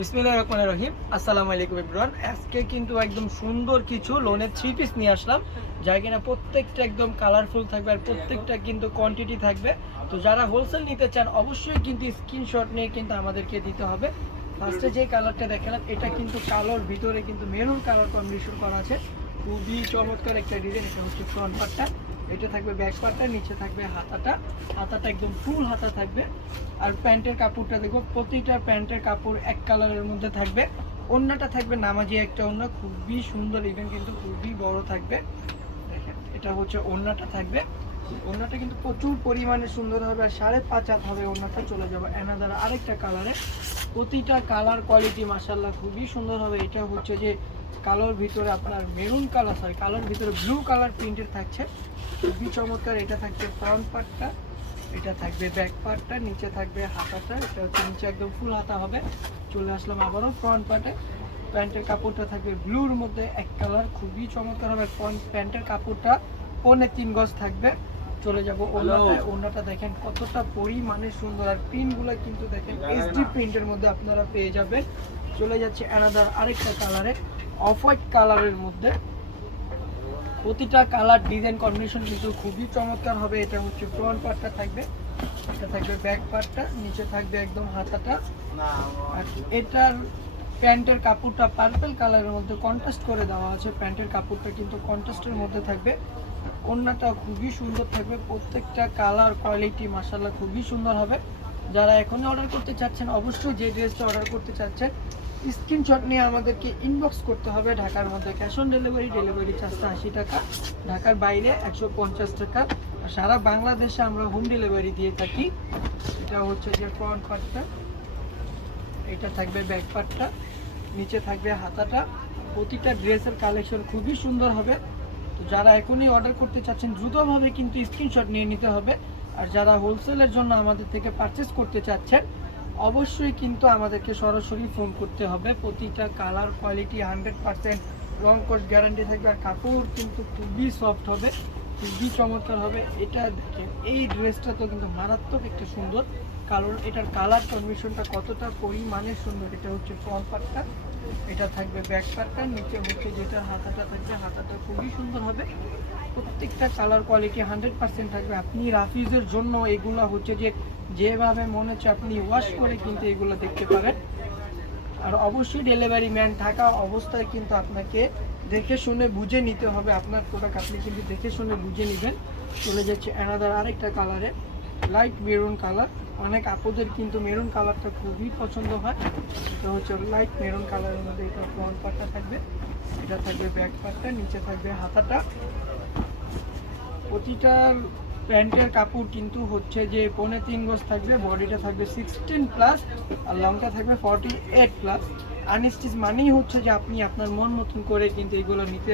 বিসমিল্লাহির রহমানির রহিম। আসসালামু আলাইকুম ইব্রান আজকে কিন্তু একদম সুন্দর কিছু লোনের থ্রি পিস নিয়ে আসলাম যা কিনা প্রত্যেকটা একদম কালারফুল থাকবে আর প্রত্যেকটা কিন্তু কোয়ান্টিটি থাকবে। তো যারা হোলসেল নিতে চান, অবশ্যই কিন্তু স্ক্রিনশট নিয়ে কিন্তু আমাদেরকে দিতে হবে। ফার্স্টে যে কালারটা দেখালাম, এটা কিন্তু কালোর ভিতরে কিন্তু মেরুন কালার কম্বিনেশন করা আছে। খুবই চমৎকার একটা ডিজাইন এটা হচ্ছে ফ্রন্ট পার্টটা এটা থাকবে ব্যাক পার্টটা নিচে থাকবে হাতাটা। হাতাটা একদম ফুল হাতা থাকবে। আর প্যান্টের কাপড়টা দেখো, প্রতিটা প্যান্টের কাপড় এক কালারের মধ্যে থাকবে। ওন্নাটা থাকবে নামাজি একটা ওন্না, খুবই সুন্দর ইভেন কিন্তু খুবই বড় থাকবে। দেখেন, এটা হচ্ছে ওন্নাটা থাকবে। ওন্নাটা কিন্তু প্রচুর পরিমাণে সুন্দর হবে, আর সাড়ে পাঁচ হাত হবে ওন্নাটা চলে যাবে অ্যানাদার আরেকটা কালারে প্রতিটা কালার কোয়ালিটি মাসাল্লাহ খুবই সুন্দর হবে। এটা হচ্ছে যে কালোর ভিতরে আপনার মেরুন কালার সরি কালোর ভিতরে ব্লু কালার প্রিন্টের থাকছে। খুবই চমৎকার। এটা থাকছে ফ্রন্ট পার্টটা এটা থাকবে ব্যাক পার্টটা নিচে থাকবে হাতাটা। এটা হচ্ছে নিচে একদম ফুল হাতা হবে। চলে আসলাম আবারও ফ্রন্ট পার্টে প্যান্টের কাপড়টা থাকবে ব্লুর মধ্যে এক কালার খুবই চমৎকার হবে ফ্রন্ট প্যান্টের কাপড়টা। পৌনে তিন গজ থাকবে। চলে যাব ওনাটা ওনাটা দেখেন কতটা পরিমাণে সুন্দর। আর প্রিন্টগুলো কিন্তু দেখেন এইচডি প্রিন্টের মধ্যে আপনারা পেয়ে যাবেন। চলে যাচ্ছে অ্যানাদার আরেকটা কালারে অফ হোয়াইট কালারের মধ্যে। প্রতিটা কালার ডিজাইন কম্বিনেশন কিন্তু খুবই চমৎকার হবে। এটা হচ্ছে ফ্রন্ট পার্টটা থাকবে, এটা থাকবে ব্যাক পার্টটা নিচে থাকবে একদম হাতাটা। আর এটার প্যান্টের কাপড়টা পার্পল কালারের মধ্যে কন্ট্রাস্ট করে দেওয়া আছে। প্যান্টের কাপড়টা কিন্তু কন্ট্রাস্টের মধ্যে থাকবে। ওড়নাটা খুবই সুন্দর থাকবে। প্রত্যেকটা কালার কোয়ালিটি মাসাল্লাহ খুবই সুন্দর হবে। যারা এখনই অর্ডার করতে চাচ্ছেন, অবশ্যই যে ড্রেসটা অর্ডার করতে চাচ্ছেন স্ক্রিনশট নিয়ে আমাদেরকে ইনবক্স করতে হবে ঢাকার মধ্যে। ক্যাশ অন ডেলিভারি ডেলিভারি চার্জটা আশি টাকা। ঢাকার বাইরে একশো পঞ্চাশ টাকা। আর সারা বাংলাদেশে আমরা হোম ডেলিভারি দিয়ে থাকি। এটা হচ্ছে যে ফ্রন্ট পার্টটা এটা থাকবে ব্যাক পার্টটা নিচে থাকবে হাতাটা। প্রতিটা ড্রেসের কালেকশন খুবই সুন্দর হবে। তো যারা এখনই অর্ডার করতে চাচ্ছেন, দ্রুতভাবে কিন্তু স্ক্রিনশট নিয়ে নিতে হবে। আর যারা হোলসেলের জন্য আমাদের থেকে পারচেস করতে চাচ্ছেন, অবশ্যই কিন্তু আমাদেরকে সরাসরি ফোন করতে হবে। প্রতিটা কালার কোয়ালিটি হান্ড্রেড পারসেন্ট রং কস্ট গ্যারান্টি থাকবে। আর কাপড় কিন্তু খুবই সফট হবে। খুবই চমৎকার হবে। এটা দেখেন, এই ড্রেসটা তো কিন্তু মারাত্মক একটা সুন্দর। কারণ এটার কালার কম্বিনেশনটা কতটা পরিমাণে সুন্দর, এটা হচ্ছে ফ্রন্ট পার্টটা এটা থাকবে ব্যাক পার্টটা নিচে হচ্ছে যেটা হাতাটা থাকবে, হাতাটা খুবই সুন্দর হবে। প্রত্যেকটা কালার কোয়ালিটি হান্ড্রেড পার্সেন্ট থাকবে। আপনি রাফিজের জন্য এগুলো হচ্ছে যে, যেভাবে মনে হচ্ছে আপনি ওয়াশ করে কিন্তু এগুলো দেখতে পারেন। আর অবশ্যই ডেলিভারি ম্যান থাকা অবস্থায় কিন্তু আপনাকে দেখে শুনে বুঝে নিতে হবে আপনার প্রোডাক্ট আপনি কিন্তু দেখে শুনে বুঝে নেবেন। চলে যাচ্ছে অ্যানাদার আরেকটা কালারে লাইট মেরুন কালার অনেক আপুদের কিন্তু মেরুন কালারটা খুবই পছন্দ হয়। তো হচ্ছে লাইট মেরুন কালারের মধ্যে এটা ফ্রন্ট পার্টটা থাকবে। এটা থাকবে ব্যাক পার্টটা নিচে থাকবে হাতাটা। প্রতিটা প্যান্টের কাপড় কিন্তু হচ্ছে যে পৌনে তিন গজ থাকবে, বডিটা থাকবে সিক্সটিন প্লাস আর লংটা থাকবে ফর্টি এইট প্লাস আনস্টিচ মানেই হচ্ছে যে আপনি আপনার মন মতন করে কিন্তু এগুলো নিতে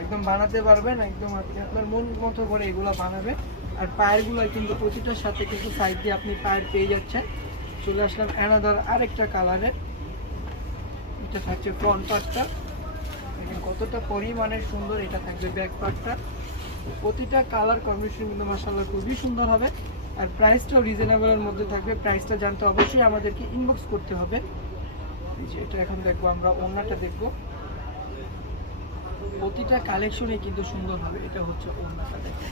একদম বানাতে পারবেন, একদম আপনি আপনার মন মতো করে এগুলো বানাবে আর পায়েরগুলো কিন্তু প্রতিটার সাথে কিন্তু সাইড দিয়ে আপনি পায়ের পেয়ে যাচ্ছেন। চলে আসলাম অ্যানাদার আরেকটা কালারের এটা থাকছে ফ্রন্ট পার্টটা কতটা পরিমাণের সুন্দর এটা থাকবে ব্যাক পার্টটা প্রতিটা কালার কম্বিনেশন কিন্তু মাসাল্লাহ খুবই সুন্দর হবে। আর প্রাইসটাও রিজনেবলের মধ্যে থাকবে। প্রাইসটা জানতে অবশ্যই আমাদেরকে ইনবক্স করতে হবে। এটা এখন দেখব, আমরা ওড়নাটা দেখব। প্রতিটা কালেকশনে কিন্তু সুন্দর হবে। এটা হচ্ছে ওড়নাটা দেখো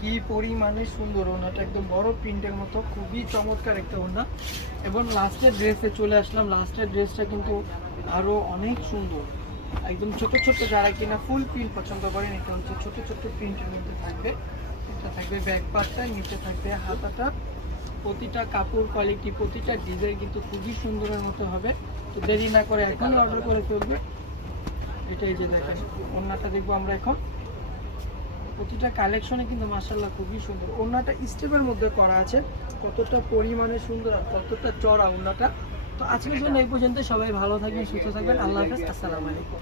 কি পরিমাণে সুন্দর ওড়নাটা। একদম বড় প্রিন্টের মতো, খুবই চমৎকার একটা ওড়না। এবং লাস্টের ড্রেসে চলে আসলাম। লাস্টের ড্রেসটা কিন্তু আরও অনেক সুন্দর। একদম ছোট ছোট যারা কিনা ফুল প্রিন্ট পছন্দ করেন এটা হচ্ছে ছোট ছোট প্রিন্টের মধ্যে থাকবে। এটা থাকবে ব্যাক পার্টটা নিচে থাকবে হাতাটা। প্রতিটা কাপড় কোয়ালিটি প্রতিটা ডিজাইন কিন্তু খুবই সুন্দরের মতো হবে। তো দেরি না করে এখনই অর্ডার করে ফেলবে। এটাই যে দেখেন ওড়নাটা দেখব আমরা এখন। প্রতিটা কালেকশনে কিন্তু মার্শাল্লাহ খুবই সুন্দর। ওড়নাটা স্টেপের মধ্যে করা আছে। কতটা পরিমাণে সুন্দর আর কতটা চড়া ওড়নাটা। তো আজকের জন্য এই পর্যন্ত সবাই ভালো থাকবেন সুস্থ থাকবেন। আল্লাহ হাফেজ। আসসালামু আলাইকুম।